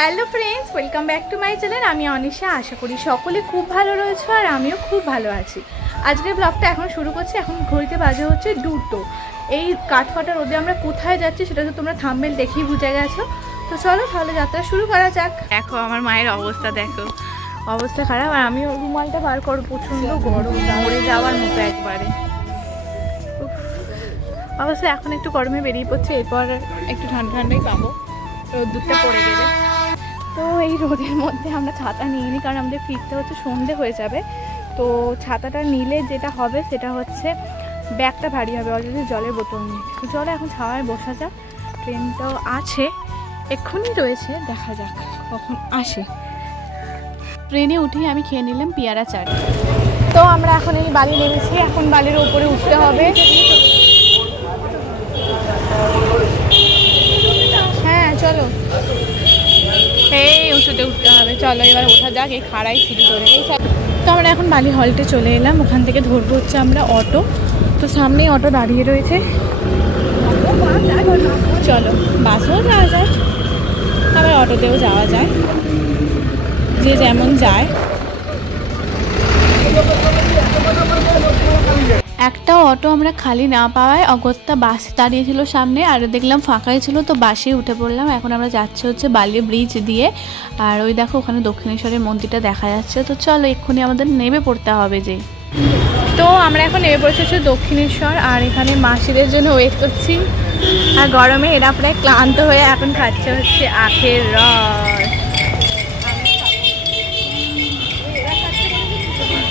Hello friends, welcome back to my channel. আমি অনিশা। আশা করি সকলে খুব ভালো রয়েছে আর আমিও খুব ভালো আছি। আজকের ব্লগটা এখন শুরু করছি। এখন ঘড়িতে বাজে হচ্ছে 2টো। এই কাঠফাটা রোদে আমরা কোথায় যাচ্ছি সেটা তো তোমরা থাম্বনেল দেখেই বুঝে গেছো। তো চলো তাহলে যাত্রা শুরু করা যাক। দেখো আমার মায়ের অবস্থা, দেখো অবস্থা খারাপ। আর আমি রুমালটা বার করো, প্রচণ্ড গরম, মরে যাওয়ার মতো একবারে অবশ্য। এখন একটু গরমে বেরিয়ে পড়ছে, এরপর একটু ঠান্ডা ঠান্ডাই পাবো রোদ্দুরটা পড়ে গেলে। তো এই রোদের মধ্যে আমরা ছাতা নিয়ে নিই, কারণ আমাদের ফিরতে হচ্ছে সন্ধে হয়ে যাবে। তো ছাতাটা নিলে যেটা হবে সেটা হচ্ছে ব্যাগটা ভারী হবে, অলরেডি জলের বোতল নিই। তো চলো এখন ছাওয়ায় বসা যাক। ট্রেনটাও আছে, এক্ষুনি রয়েছে, দেখা যাক কখন আসে। ট্রেনে উঠেই আমি খেয়ে নিলাম পেয়ারা চাট। তো আমরা এখন এই বালি নেমেছি, এখন বালির উপরে উঠতে হবে। হ্যাঁ চলো, এই উঁচুতে উঠতে হবে। চলো এবার ওঠা যাক এই খাড়াই সিঁড়ি ধরে। তো আমরা এখন বালি হল্টে চলে এলাম, ওখান থেকে ধরবো হচ্ছে আমরা অটো। তো সামনেই অটো দাঁড়িয়ে রয়েছে, চলো বাসেও যাওয়া যায় আবার অটোতেও যাওয়া যায়, যে যেমন যায়। একটা অটো আমরা খালি না পাওয়ায় অগত্যা বাস দাঁড়িয়েছিল সামনে, আর দেখলাম ফাঁকাই ছিল, তো বাসে উঠে পড়লাম। এখন আমরা যাচ্ছি হচ্ছে বালি ব্রিজ দিয়ে। আর ওই দেখো ওখানে দক্ষিণেশ্বরের মন্দিরটা দেখা যাচ্ছে। তো চলো এক্ষুনি আমাদের নেমে পড়তে হবে যে। তো আমরা এখন নেমে পড়েছি হচ্ছে দক্ষিণেশ্বর, আর এখানে মাসিদের জন্য ওয়েট করছি। আর গরমে এরা প্রায় ক্লান্ত হয়ে এখন খাচ্ছে হচ্ছে আখের রস।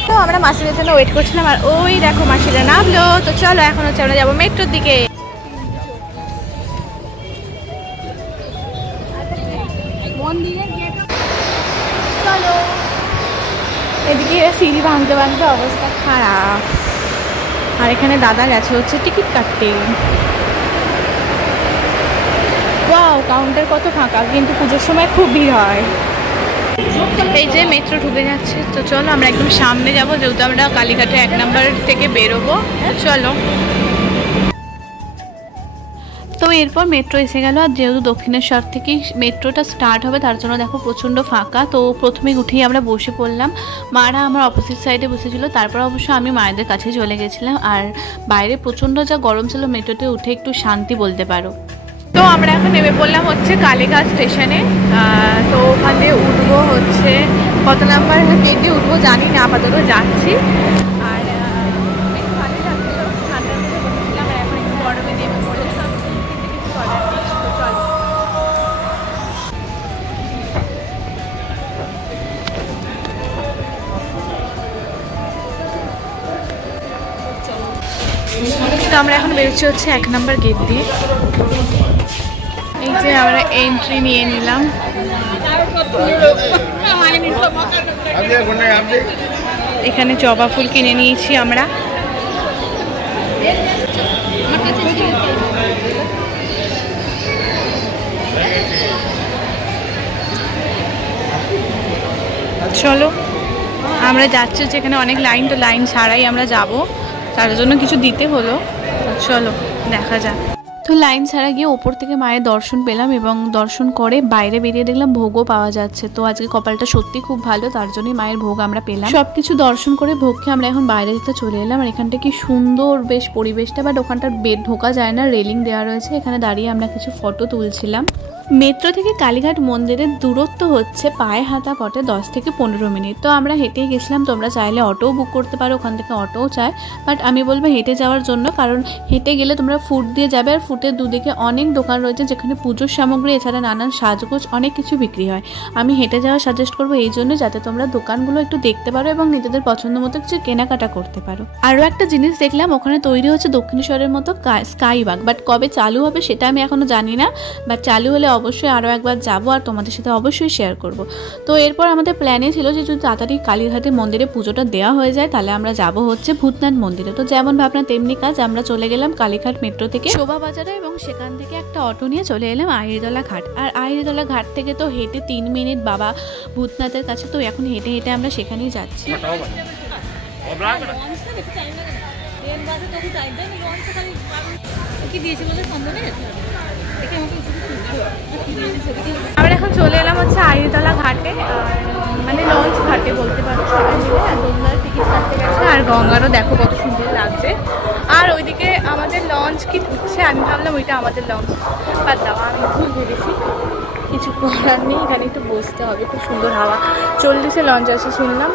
তো আমরা মাসিদের জন্য ওয়েট করছিলাম, আর ওই দেখো মাসিরা নামলো। তো চলো এখন হচ্ছে আমরা যাবো মেট্রোর দিকে। চলো এদিকে সিঁড়ি ভাঙতে ভাঙতে অবস্থা খারাপ। আর এখানে দাদা গেছে হচ্ছে টিকিট কাটতে। ওয়াও, কাউন্টার কত ফাঁকা, কিন্তু পুজোর সময় খুব ভিড় হয়। এই যে মেট্রো ঢুকে যাচ্ছে। তো চলো আমরা একদম সামনে যাব, যেহেতু আমরা কালীঘাটে 1 নম্বর থেকে বেরোবো। চলো। তো এরপর মেট্রো এসে গেল, আর যেহেতু দক্ষিণেশ্বর থেকেই মেট্রোটা স্টার্ট হবে তার জন্য দেখো প্রচণ্ড ফাঁকা। তো প্রথমে উঠেই আমরা বসে পড়লাম। মারা আমার অপোজিট সাইডে বসেছিল, তারপর অবশ্য আমি মায়েদের কাছে চলে গেছিলাম। আর বাইরে প্রচণ্ড যা গরম ছিল, মেট্রোতে উঠে একটু শান্তি বলতে পারো। তো আমরা এখন নেমে পড়লাম হচ্ছে কালীঘাট স্টেশনে। তো ওখানে উঠবো হচ্ছে কত নাম্বার ট্রেন দিয়ে উঠবো জানি না, আপাতত যাচ্ছি। আর ভালোই লাগছিল, ঠান্ডার মধ্যে বসেছিলাম, আর এখন একটু গরমে নেমে পড়লে সব কিছু করার নেই। তো চলো। তো আমরা এখন বেরোচ্ছি হচ্ছে 1 নম্বর গেট দিয়ে। এই যে আমরা এন্ট্রি নিয়ে নিলাম। এখানে জবা ফুল কিনে নিয়েছি আমরা। চলো আমরা যাচ্ছি, যেখানে অনেক লাইন, তো লাইন ছাড়াই আমরা যাব, তার জন্য কিছু দিতে হলো। চলো দেখা যাক। তো লাইন ছাড়া গিয়ে ওপর থেকে মায়ের দর্শন পেলাম, এবং দর্শন করে বাইরে বেরিয়ে দেখলাম ভোগও পাওয়া যাচ্ছে। তো আজকে কপালটা সত্যি খুব ভালো, তার জন্যই মায়ের ভোগ আমরা পেলাম। সবকিছু দর্শন করে ভোগকে আমরা এখন বাইরে দিতে চলে এলাম। আর এখানটা কি সুন্দর বেশ পরিবেশটা, বাট ওখানটার বেড ঢোকা যায় না, রেলিং দেওয়া রয়েছে। এখানে দাঁড়িয়ে আমরা কিছু ফটো তুলছিলাম। মেট্রো থেকে কালীঘাট মন্দিরের দূরত্ব হচ্ছে পায়ে হাঁটা পথে 10 থেকে 15 মিনিট। তো আমরা হেঁটেই গেছিলাম। তোমরা চাইলে অটোও বুক করতে পারো, ওখান থেকে অটোও চায়, বাট আমি বলবো হেঁটে যাওয়ার জন্য, কারণ হেঁটে গেলে তোমরা ফুট দিয়ে যাবে, আর ফুটের দুদিকে অনেক দোকান রয়েছে যেখানে পুজোর সামগ্রী এছাড়া নানান সাজগোজ অনেক কিছু বিক্রি হয়। আমি হেঁটে যাওয়া সাজেস্ট করবো এই জন্য, যাতে তোমরা দোকানগুলো একটু দেখতে পারো এবং নিজেদের পছন্দ মতো কিছু কেনাকাটা করতে পারো। আরও একটা জিনিস দেখলাম, ওখানে তৈরি হচ্ছে দক্ষিণেশ্বরের মতো স্কাই ওয়াক, বাট কবে চালু হবে সেটা আমি এখনো জানি না, বাট চালু হলে অবশ্যই আরও একবার যাবো আর তোমাদের সাথে অবশ্যই শেয়ার করব। তো এরপর আমাদের প্ল্যানে ছিল যে যদি তাড়াতাড়ি কালীঘাটের মন্দিরে পুজোটা দেওয়া হয়ে যায় তাহলে আমরা যাব হচ্ছে ভূতনাথ মন্দিরে। তো যেমন ভাবনা তেমনি কাজ, আমরা চলে গেলাম কালীঘাট মেট্রো থেকে শোভাবাজারে, এবং সেখান থেকে একটা অটো নিয়ে চলে এলাম আইরিতলা ঘাট। আর আইরিতলা ঘাট থেকে তো হেঁটে 3 মিনিট বাবা ভূতনাথের কাছে। তো এখন হেঁটে হেঁটে আমরা সেখানেই যাচ্ছি। আমরা এখন চলে এলাম হচ্ছে থেকে, মানে লঞ্চ ঘাটে বলতে পারো, সবাই মিলে দোলনার টিকিট কাটতে গেছে। আর গঙ্গারও দেখো কত সুন্দর লাগছে। আর ওইদিকে আমাদের লঞ্চ কি ঢুকছে, আমি ভাবলাম ওইটা আমাদের লঞ্চ, বাদ দাও, আমি ভুল ভেবেছি, কিছু করার নেই, এখানে একটু বসতে হবে। খুব সুন্দর হাওয়া, 40-এ লঞ্চ আছে শুনলাম।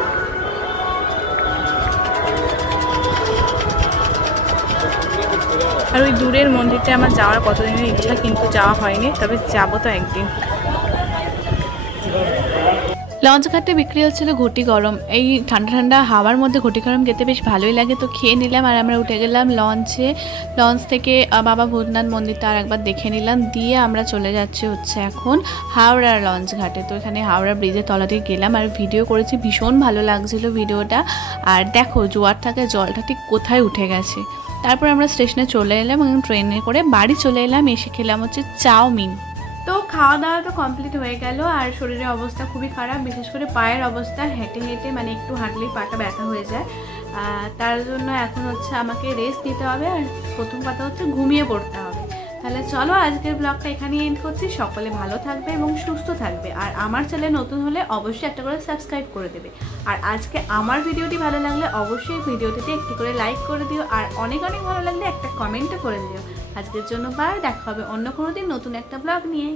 আর ওই দূরের মন্দিরটা আমার যাওয়ার কতদিনের ইচ্ছা, কিন্তু যাওয়া হয়নি, তবে যাবো তো একদিন। লঞ্চ ঘাটে বিক্রি হচ্ছিল ঘটি গরম। এই ঠান্ডা ঠান্ডা হাওয়ার মধ্যে ঘটি গরম খেতে বেশ ভালোই লাগে, তো খেয়ে নিলাম। আর আমরা উঠে গেলাম লঞ্চে। লঞ্চ থেকে বাবা ভূতনাথ মন্দিরটা আর একবার দেখে নিলাম, দিয়ে আমরা চলে যাচ্ছি হচ্ছে এখন হাওড়ার লঞ্চ ঘাটে। তো এখানে হাওড়া ব্রিজের তলা দিয়ে গেলাম আর ভিডিও করেছি, ভীষণ ভালো লাগছিল ভিডিওটা। আর দেখো জোয়ার থাকে, জলটা ঠিক কোথায় উঠে গেছে। তারপর আমরা স্টেশনে চলে এলাম এবং ট্রেনে করে বাড়ি চলে এলাম। এসে খেলাম হচ্ছে চাউমিন। তো খাওয়া দাওয়া তো কমপ্লিট হয়ে গেল। আর শরীরের অবস্থা খুবই খারাপ, বিশেষ করে পায়ের অবস্থা, হেঁটে হেঁটে মানে একটু হাঁটলেই পাটা ব্যথা হয়ে যায়। তার জন্য এখন হচ্ছে আমাকে রেস্ট নিতে হবে, আর প্রথম কথা হচ্ছে ঘুমিয়ে পড়তে হবে। তাহলে চলো আজকের ব্লগটা এখানেই এন্ড করছি। সকলে ভালো থাকবে এবং সুস্থ থাকবে। আর আমার চ্যানেল নতুন হলে অবশ্যই একটা করে সাবস্ক্রাইব করে দেবে। আর আজকে আমার ভিডিওটি ভালো লাগলে অবশ্যই ভিডিওটিতে একটি করে লাইক করে দিও, আর অনেক অনেক ভালো লাগলে একটা কমেন্টও করে দিও। আজকের জন্য বাই, দেখা হবে অন্য কোনো দিন নতুন একটা ব্লগ নিয়ে।